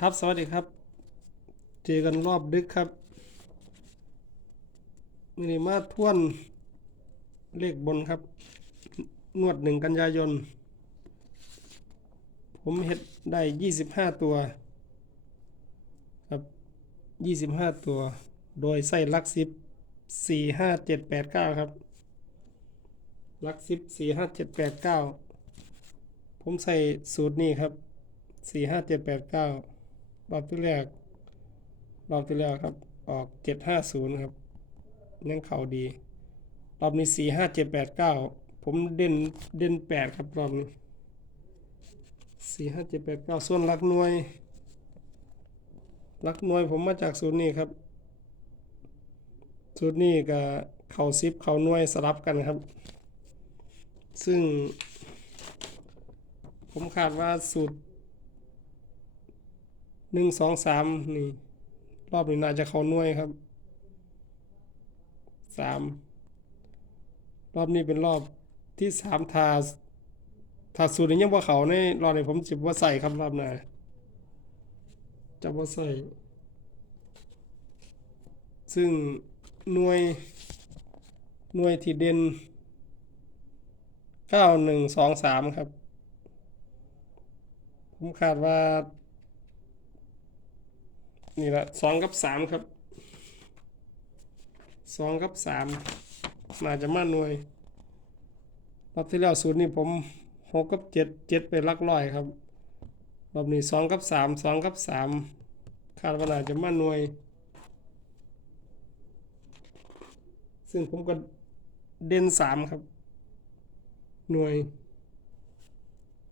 ครับสวัสดีครับ เจอกันรอบดึกครับมินิมาท่วนเลขบนครับงวดหนึ่งกันยายน ผมเฮ็ดได้ยี่สิบห้าตัว ครับยี่สิบห้าตัว โดยใส่ลักซิปสี่ห้าเจ็ดแปดเก้าครับ ลักซิปสี่ห้าเจ็ดแปดเก้าผมใส่สูตรนี้ครับสี่ห้าเจ็ดแปดเก้า รอบที่แรก รอบที่แล้วครับ ออกเจ็ดห้าศูนย์ครับยังเข่าดี รอบนี้สี่ห้าเจ็ดแปดเก้าผมเด่นเด่นแปดครับรอบนี้สี่ห้าเจ็ดแปดเก้าส่วนลักหน่วยลักหน่วยผมมาจากสูตรนี้ครับ สูตรนี้กับเข่าซิปเข่าหน่วยสลับกันครับ ซึ่ง ผมคาดว่าสูตร หนึ่งสองสามนี่ รอบนี้น่าจะเขาหน่วยครับสามรอบนี้เป็นรอบที่สามทาทาสูตรนี้ยังว่าเขาในรอบนี้ผมจิบว่าใส่ครับรอบหน้าจะว่าใส่ ซึ่งหน่วยหน่วยที่เด่นเก้าหนึ่งสองสามครับ ผมคาดว่า นี่ละสองกับสามครับสองกับสามน่าจะมาหน่วยรอบที่แล้วศูนย์นี่ผมหกกับเจ็ดเจ็ดไปลักร้อยครับรอบนี้สองกับสามสองกับสามคาดว่าน่าจะมาหน่วย ซึ่งผมก็เด่นสามครับ หน่วย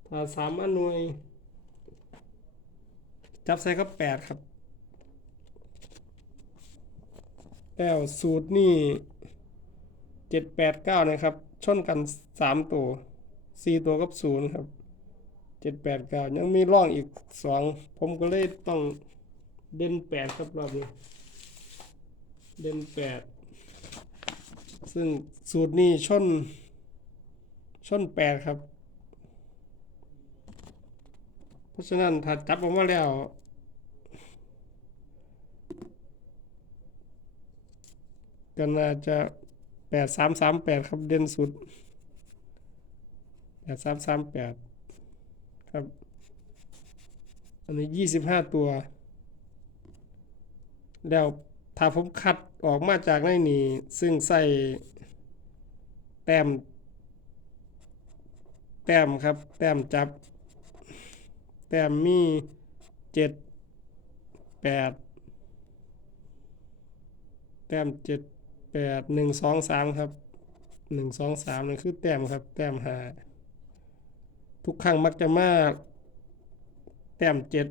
ถ้าสามมาหน่วย จับใส่ก็แปดครับ แล้วสูตรนี่เจ็ดแปดเก้านะครับชนกันสามตัวสี่ตัวกับศูนย์ครับเจ็ดแปดเก้ายังมีร่องอีกสองผมก็เลยต้องเด่นแปดครับรอบนี้เด่นแปดซึ่งสูตรนี้ชนชนแปดครับ เพราะฉะนั้นถ้าจับออกมาแล้ว ก็น่าจะแปดสามสามแปดครับเด่นสุดแปดสามสามแปดครับ อันนี้ยี่สิบห้าตัว แล้วถ้าผมคัดออกมาจากในนี้ ซึ่งใส่แต้ม แต้มครับ แต้มจับ แต้มมีเจ็ดแปดแต้มเจ็ด แปดหนึ่งสองสามครับหนึ่งสองสามนี่คือแต้มครับ แต้มหาทุกครั้งมักจะมาแต้มเจ็ด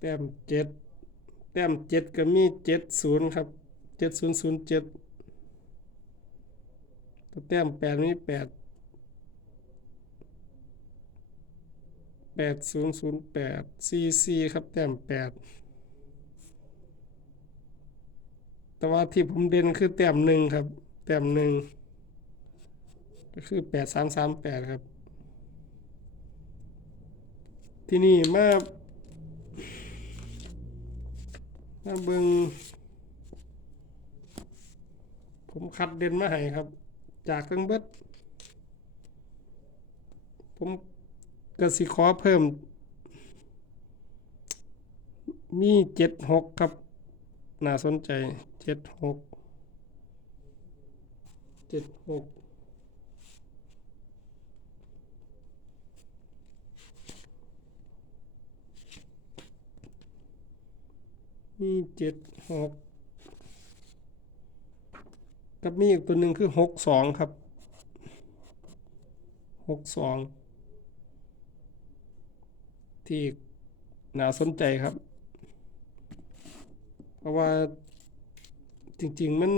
แต้มเจ็ดแต้มเจ็ดก็มีเจ็ดศูนย์ครับเจ็ดศูนย์ศูนย์เจ็ดแต้มแปดนี่แปด แปดศูนย์ศูนย์แปดซีซีครับแต้มแปดแต่ว่าที่ผมเด่นคือแต้มหนึ่งครับ แต้มหนึ่งก็คือแปดสามสามแปดครับ ที่นี่มามาเบิงผมคัดเด่นมาให้ครับ จากเครื่องเบิดผม ก็สิขอเพิ่ม มีเจ็ดหกครับ น่าสนใจเจ็ดหกเจ็ดหกมีเจ็ดหกกับมีอีกตัวหนึ่งคือหกสองครับหกสอง ที่น่าสนใจครับ เพราะว่าจริง ๆ มัน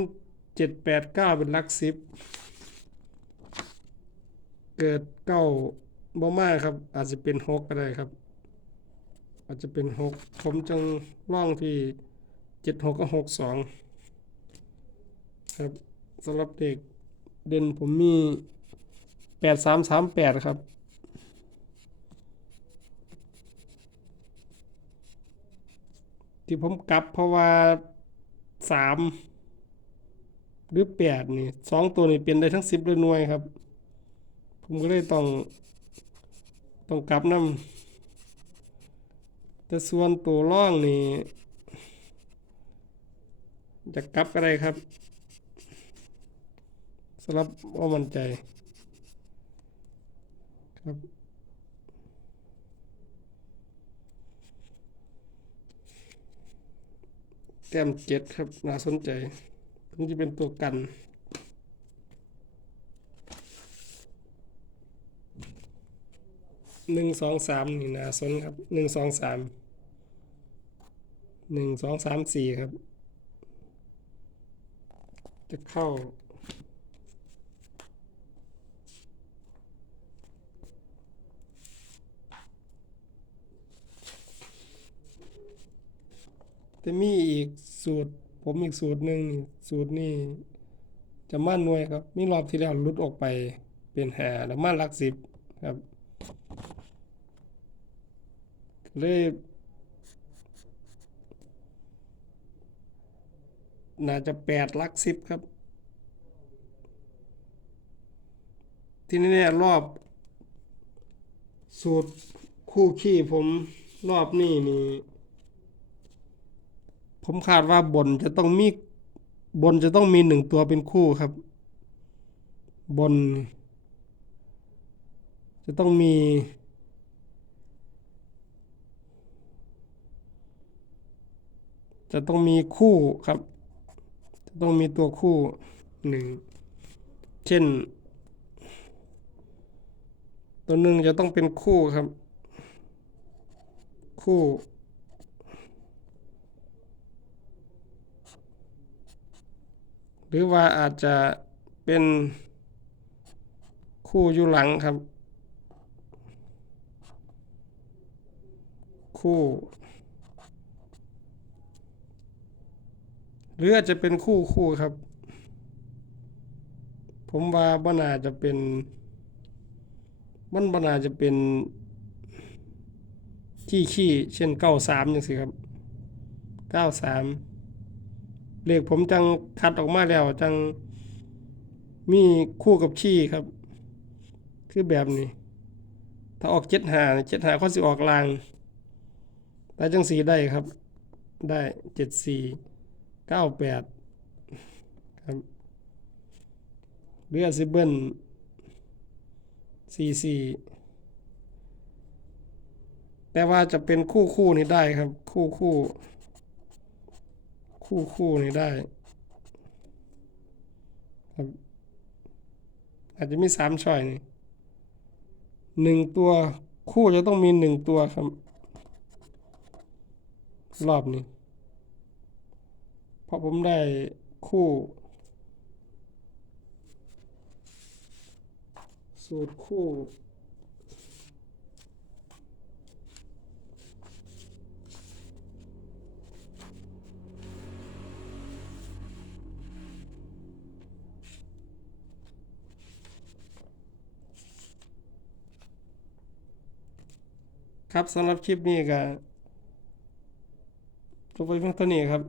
เจ็ดแปดเก้าเป็นลักสิบเกิดเก้าบ่มากครับ อาจจะเป็นหกก็ได้ครับ อาจจะเป็นหกผมจึงล่องที่เจ็ดหกกับหกสองครับสำหรับเด็กเด่นผมมีแปดสามสามแปดครับ ที่ผมกลับเพราะว่าสามหรือแปดนี่สองตัวนี่เป็นได้ทั้งสิบเลยหน่วยครับ ผมก็เลยต้อง ต้องกลับนำแต่ส่วนตัวร่องนี่จะกลับก็ได้ครับสำหรับว่ามั่นใจครับ แต้มเจ็ดครับ น่าสนใจมันจะเป็นตัวกันหนึ่งสองสามนี่น่าสนครับหนึ่งสองสามหนึ่งสองสามสี่ครับ จะเข้า จะมีอีกสูตร ผมอีกสูตรหนึ่งสูตรนี้จะมั่นหน่วยครับ มีรอบที่แล้วลุดออกไปเป็นหาแล้วมั่นลักสิบครับเลยน่าจะแปดลักสิบครับ ที่นี่เนี่ยรอบ สูตรคู่ขี้ผมรอบนี้นี่ ผมคาดว่าบนจะต้องมีบนจะต้องมีหนึ่งตัวเป็นคู่ครับ บน จะต้องมี จะต้องมีคู่ครับ จะต้องมีตัวคู่หนึ่งเช่น ตัวหนึ่งจะต้องเป็นคู่ครับ คู่ หรือว่าอาจจะเป็นคู่อยู่หลังครับ คู่ หรืออาจจะเป็นคู่คู่ครับ ผมว่าบ่น่าจะเป็นมันบ่น่าจะเป็นขี้ขี้เช่นเก้าสามอย่างสิครับเก้าสาม เลขผมจังคัดออกมาแล้วจังมีคู่กับขี้ครับ คือแบบนี้ ถ้าออกเจ็ดหาเจ็ดหาข้อสิออกลางแต่จังสีได้ครับ ได้เจ็ดสี่เก้าแปดครับเรือซิเบิลสี่สี่แต่ว่าจะเป็นคู่คู่นี่ได้ครับ คู่คู่ คู่คู่นี่ได้ครับอาจจะมีสามช่อยนี่หนึ่งตัวคู่จะต้องมีหนึ่งตัวครับ รอบนี้เพราะผมได้คู่ สูตรคู่ ครับสำหรับคลิปนี้ก็จบไปเพียงเท่านี้ครับ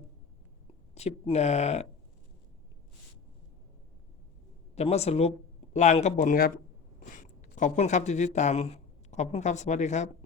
คลิปหน้าจะมาสรุปลางกับบนครับ ขอบคุณครับที่ติดตาม ขอบคุณครับ สวัสดีครับ